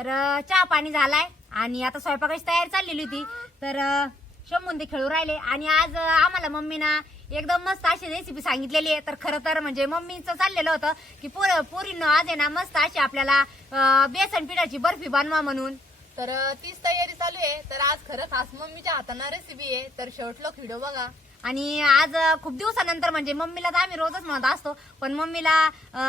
तर चहा पाणी झालाय आणि आता स्वयंपाकाची तयारी चाललेली होती. तर शंभून ते खेळू राहिले. आणि आज आम्हाला आम्हाला मम्मीना एकदम मस्त अशी रेसिपी सांगितलेली आहे. तर खरं तर म्हणजे मम्मीचं चाललेलं होतं की पोर पोरीनं आज आहे ना मस्त अशी आपल्याला बेसन पिठाची बर्फी बनवा म्हणून. तर तीच तयारी चालू आहे. तर आज खरंच आज मम्मीच्या हातानं रेसिपी आहे. तर शेवटलो व्हिडिओ बघा. आणि आज खूप दिवसानंतर म्हणजे मम्मीला तर आम्ही रोजच म्हणत असतो पण मम्मीला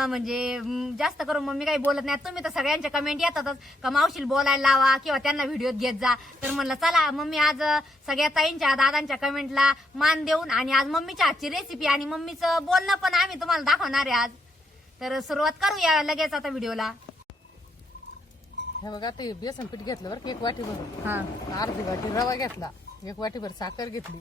म्हणजे जास्त करून मम्मी काही बोलत नाही. तुम्ही तर सगळ्यांच्या कमेंट येतातच का मावशीला बोलायला लावा किंवा त्यांना व्हिडिओत घेत जा. तर म्हणलं चला मम्मी आज सगळ्या ताईंच्या दादांच्या कमेंटला मान देऊन आणि आज मम्मीच्या हातची रेसिपी आणि मम्मीचं बोलणं पण आम्ही तुम्हाला दाखवणार आहे आज. तर सुरुवात करूया लगेच आता व्हिडिओला हे बघा ते बेसन पीठ घेतलं बरं का, एक वाटी भरून हा. अर्धी वाटी रवा घेतला एक वाटीभर साखर घेतली.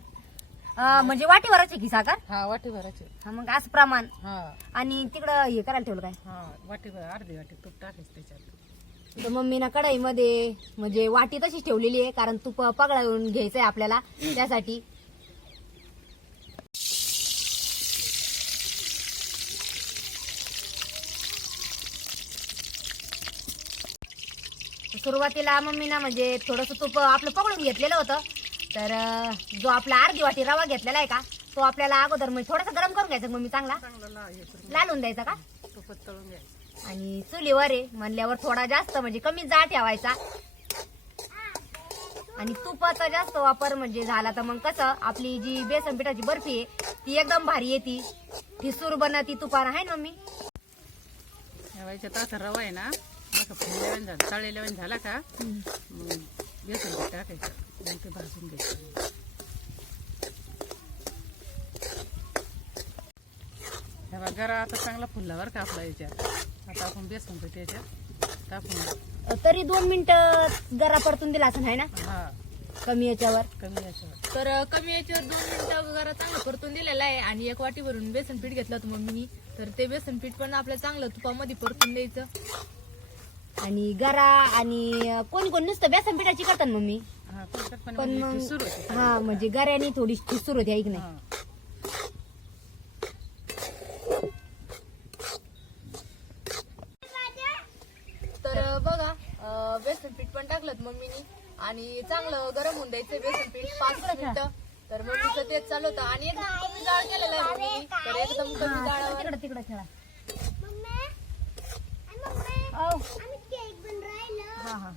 अं, म्हणजे वाटीवरच आहे की साखर? हा वाटी भरायची हा मग असं प्रमाण. हा. आणि तिकडं हे करायला ठेवलं काय? हा वाटीभर अर्धी वाटी तूप टाकायचं त्याच्यात. तर मम्मीना कढईमध्ये म्हणजे वाटी तशीच ठेवलेली आहे कारण तूप पगळून घ्यायचंय आपल्याला त्यासाठी. सुरुवातीला मम्मीना म्हणजे थोडस तूप आपलं पकडून घेतलेलं होतं. तर जो आपला अर्धी वाटी रवा घेतलेला आहे का तो आपल्याला अगोदर म्हणजे थोडासा गरम करून घ्यायचा मम्मी चांगला? चांगलं लालून द्यायचा का? आणि चुलीवर आहे म्हणल्यावर थोडा जास्त म्हणजे कमी जाळ ठेवायचा. आणि तुपाचा जास्त वापर म्हणजे झाला तर मग कसं आपली जी बेसन पिठाची बर्फी आहे ती एकदम भारी येते. ठिसूर बनती तुपानं आहे ना मम्मी? तास रवा आहे ना असं फुललेवन झाला का मग बेसन पीठ टाकायचं. ते भाजून घ्यायचं हे बघा गरा आता चांगला फुलला बरं का आपला याच्यात. आता आपण बेसन पीठ याच्यात टाकून तरी दोन मिनिटं गरा परतून दिला असं आहे ना? हा. कमी याच्यावर. कमी याच्यावर. तर अं, कमी याच्यावर दोन मिनिटं जरा चांगलं परतून दिलेलं आहे आणि एक वाटी भरून बेसन पीठ घेतलं होतं मम्मीनी. तर ते बेसन पीठ पण आपल्याला चांगलं तुपामध्ये परतून द्यायचं. आणि गरा आणि कोणी कोणी नुसतं बेसन पिठाची करतात मम्मी? पण पण मग सुरू होते हा म्हणजे गऱ्याने थोडी ठिसूर होते ऐक नाही तर बघा बेसन पीठ पण टाकलं मम्मीनी आणि चांगलं गरम होऊन द्यायचं बेसन पीठ पाच मिनिटं. तर मम्मीचं तेच चालू होतं आणि एकदम कमी जाळ केलेलं आहे मम्मीनी. तर एकदम कमी जाळावर तिकडे तिकडे खेळा. हा हा.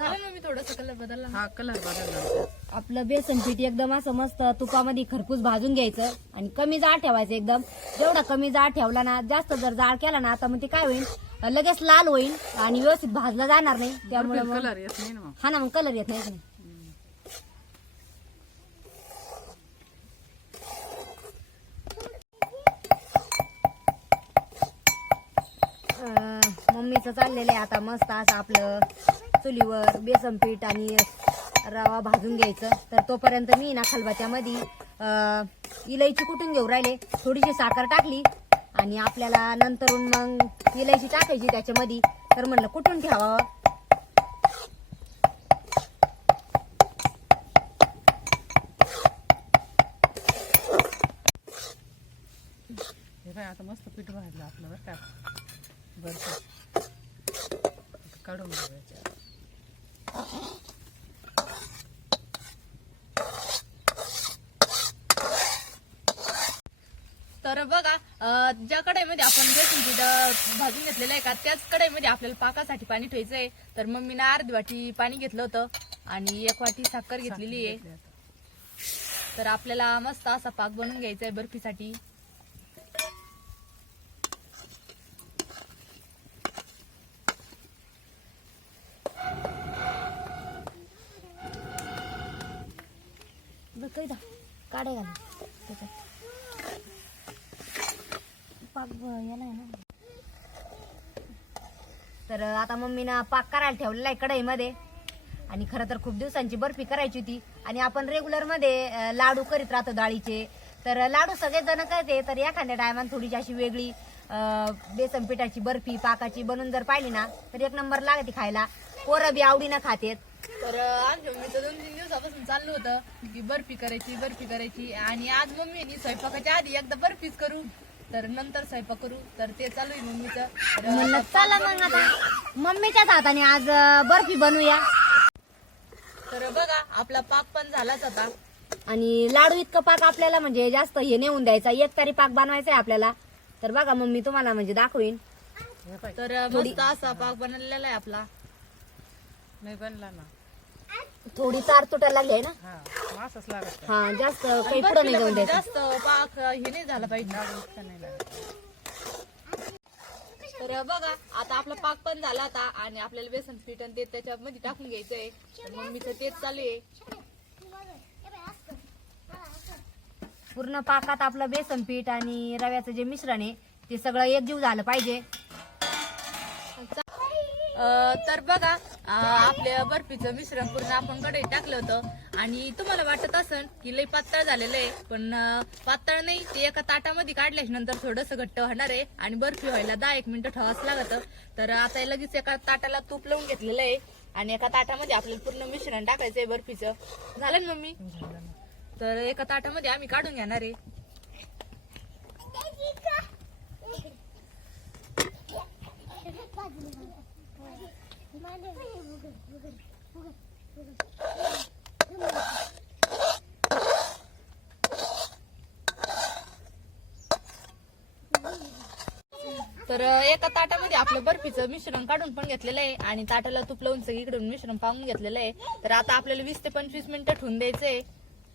झालं ना मी थोडस कलर बदलला हा कलर बदलला. त्यात. आपलं बेसन पीठ एकदम असं मस्त तुपामध्ये खरपूस भाजून घ्यायचं आणि कमी जाळ ठेवायचं एकदम. जेवढा कमी जाळ ठेवला ना जास्त जर जाळ केला ना आता मग ते काय होईल? लगेच लाल होईल आणि व्यवस्थित भाजला जाणार नाही. त्यामुळे मग कलर येत नाही ना मग. हा ना मग कलर येत नाही का नाही? अं, मम्मीचं चाललेलं आहे आता मस्त असं आपलं चुलीवर बेसन पीठ आणि रवा भाजून घ्यायचं. तर तोपर्यंत मी ना खलबत्यामध्ये इलायची कुटून घेऊ राहिले? थोडीशी साखर टाकली आणि आपल्याला नंतरून मग इलायची टाकायची त्याच्यामध्ये. तर म्हणलं कुठून ठेवावं? काय आता मस्त पीठ भाजलं आपलं बरं का. बरं काढून घ्यायचं तर बघा ज्या कढईमध्ये आपण बेसन पीठ अं, भाजून घेतलेलं आहे का त्याच कढईमध्ये आपल्याला पाकासाठी पाणी ठेवायचं आहे तर मम्मीनं अर्धी वाटी पाणी घेतलं होतं आणि एक वाटी साखर घेतलेली आहे. तर आपल्याला मस्त असा पाक बनवून घ्यायचा आहे बर्फीसाठी. बघ काही दा काढे घाल त्याच्यात पाक याला आहे ना. तर आता मम्मीनं पाक करायला ठेवलेला आहे कढईमध्ये. आणि खरं तर खूप दिवसांची बर्फी करायची होती. आणि आपण रेग्युलरमध्ये अं, लाडू करीत राहतो डाळीचे. तर लाडू सगळेच जण करते तर एखाद्या टायमात थोडीशी अशी वेगळी बेसन पिठाची बर्फी पाकाची बनवून जर पाहिली ना तर एक नंबर लागते खायला. पोरं बी आवडीनं खातेत. तर आमच्या मम्मीचं दोन तीन दिवसापासून चाललं होतं की बर्फी करायची बर्फी करायची. आणि आज मम्मीने स्वयंपाकाच्या आधी एकदा बर्फीच करू. तर नंतर स्वयंपाक करू. तर ते चालू आहे मम्मीचं. तर, अं, म्हणलं चला मग आता. मम्मीच्याच हाताने आज अं, बर्फी बनवूया. तर बघा आपला पाक पण झालाच आता. आणि लाडू इतकं पाक आपल्याला म्हणजे जास्त हे नेऊन द्यायचा. एक तरी पाक बनवायचा आहे आपल्याला. तर बघा मम्मी तुम्हाला म्हणजे दाखवीन. तर मस्त असा पाक बनवलेला आहे आपला. नाही बनला ना. थोडी तार तुटायला लागली आहे ना? हा मग असंच लागत हा जास्त काही पुढे नाही जाऊन द्यायचं. जास्त पाक हे नाही झाला पाहिजे इतकं नाही लागत. तर बघा आता आपला पाक पण झाला आता आणि आपल्याला बेसन पीठ आणि ते त्याच्यामध्ये टाकून घ्यायचंय. तर मम्मीचं तेच चालू आहे. पूर्ण पाकात आपलं बेसन पीठ आणि रव्याचं जे मिश्रण आहे ते सगळं एकजीव झालं पाहिजे. अं, तर बघा आपल्या बर्फीचं मिश्रण पूर्ण आपण कडे टाकलं होतं. आणि तुम्हाला वाटत असन की लई पातळ झालेलं आहे पण पातळ नाही ते एका ताटामध्ये काढल्याच्या नंतर थोडस घट्ट होणार आहे आणि बर्फी व्हायला दहा एक मिनिटं ठेवावंच लागतं. तर आता लगेच एका ताटाला तूप लावून घेतलेलं आहे आणि एका ताटामध्ये आपल्याला पूर्ण मिश्रण टाकायचंय बर्फीचं. झालं ना मम्मी? तर एका ताटामध्ये आम्ही काढून घेणार आहे. तर एका ताटामध्ये आपलं बर्फीचं मिश्रण काढून पण घेतलेलं आहे आणि ताटाला तूप लावून सगळीकडून मिश्रण पाहून घेतलेलं आहे. तर आता आपल्याला वीस ते पंचवीस मिनिटं ठेवून द्यायचंय.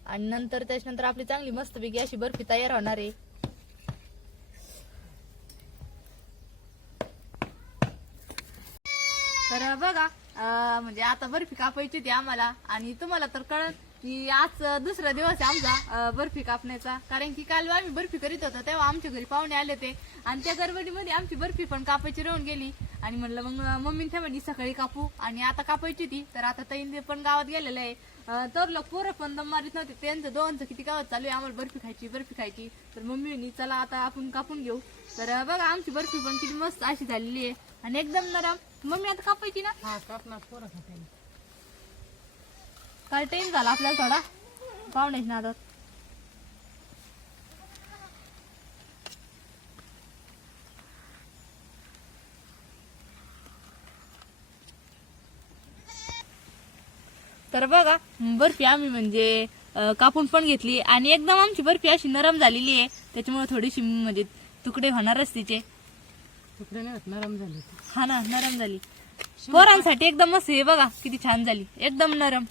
आणि नंतर त्याच्यानंतर आपली चांगली मस्तपैकी अशी बर्फी तयार होणार आहे. तर बघा अं, म्हणजे आता बर्फी कापायची होती आम्हाला. आणि तुम्हाला तर कळत की आज अं, दुसरा दिवस आहे आमचा अं, बर्फी कापण्याचा. कारण की काल आम्ही बर्फी करीत होतो तेव्हा आमच्या घरी पाहुणे आले होते. आणि त्या गडबडीमध्ये आमची बर्फी पण कापायची राहून गेली. आणि म्हणलं मग मम्मी म्हणे सकाळी कापू. आणि आता कापायची होती तर आता ताईन ते पण गावात गेलेलं आहे. तर लोक पोरं पण दम मारित नव्हते. त्यांचं दोघांचं किती गावात चालू आहे? आम्हाला बर्फी खायची बर्फी खायची. तर मम्मी म्हणे चला आता आपण कापून घेऊ. तर बघा आमची बर्फी पण किती मस्त अशी झालेली आहे. आणि एकदम नरम. मम्मी आता कापायची ना? हा कापणार पोरं खाते. काल टाइम झाला आपल्याला थोडा. पाहुण्याच्या नादात. तर बघा बर्फी आम्ही म्हणजे कापून पण घेतली आणि एकदम आमची बर्फी अशी नरम झालेली आहे. त्याच्यामुळे थोडीशी म्हणजे तुकडे होणारच तिचे तुकडे नाही होत नरम झाले. हा ना नरम झाली. पोरांसाठी एकदम मस्त हे बघा किती छान झाली. एकदम नरम.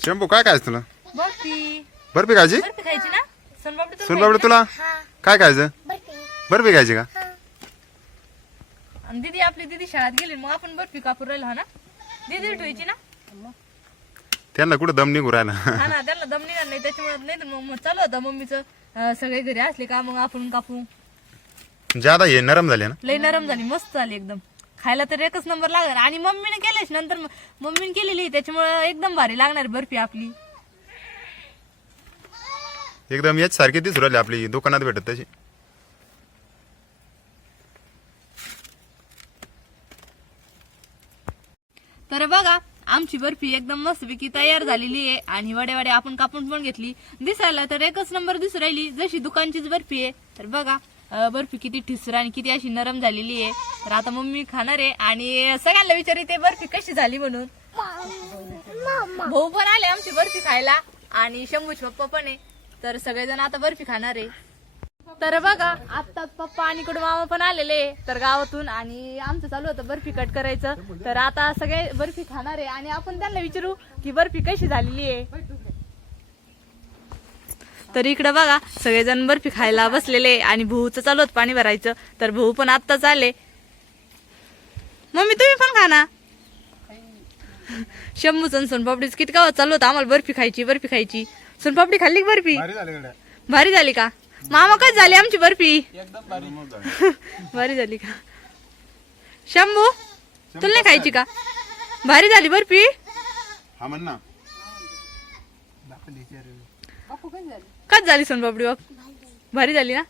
शंभू काय खायचं तुला? बर्फी. बर्फी खायची? बर्फी खायची ना? तुला सोनबाबडे तुला? काय खायचं? बर्फी. खायची का? आणि दीदी आपली दीदी शाळेत गेली मग आपण बर्फी कापूर राहिलो हा ना? दीदी ठेवायची ना? त्यांना कुठं दम निघू राहिला? हा ना त्यांना दम निघाल नाही त्याच्यामुळे नाही तर मग मग चालू होतं. मम्मीचं अं, सगळे घरी असले का मग आपण कापू? ज्यादा हे नरम झाले ना? लई नरम झाली मस्त झाली एकदम. खायला तर एकच नंबर लागणार. आणि मम्मीने केलेच नंतर मम्मीने केलेली त्याच्यामुळे एकदम भारी लागणार बर्फी आपली. एकदम याच सारखी दिसू राहिली आपली दुकानात भेटत तशी. तर बघा आमची बर्फी एकदम मस्तपैकी तयार झालेली आहे आणि वडे वडे आपण कापून पण घेतली. दिसायला तर एकच नंबर दिसू राहिली जशी दुकानचीच बर्फी आहे. तर बघा बर्फी किती ठिसर आणि किती अशी नरम झालेली आहे. तर आता मम्मी खाणार आहे आणि सगळ्यांना विचारी ते बर्फी कशी झाली म्हणून? भाऊ पण आले आमची बर्फी खायला आणि शंभूचे पप्पा पण आहे. तर सगळेजण आता बर्फी खाणार आहे. तर बघा आत्ताच पप्पा आणि कडू मामा पण आलेले तर गावातून आणि आमचं चालू होतं बर्फी कट करायचं. तर आता सगळे बर्फी खाणार आहे आणि आपण त्यांना विचारू की बर्फी कशी झालेली आहे. तर इकडं बघा सगळेजण बर्फी खायला बसलेले आणि भाऊचं चालू होतं पाणी भरायचं. तर भाऊ पण आत्ताच आले मम्मी तुम्ही पण खा ना. शंभूचं सोनपापडीच किती गावात चालू होतं आम्हाला बर्फी खायची बर्फी खायची. सोनपापडी खाल्ली का बर्फी? भारी झाली का? मामा काय झाली आमची बर्फी? भारी. झाली का? शंभू तुला नाही खायची का? भारी झाली बर्फी? हा म्हण ना. कच झाली सोनपापडी बघ भारी झाली ना?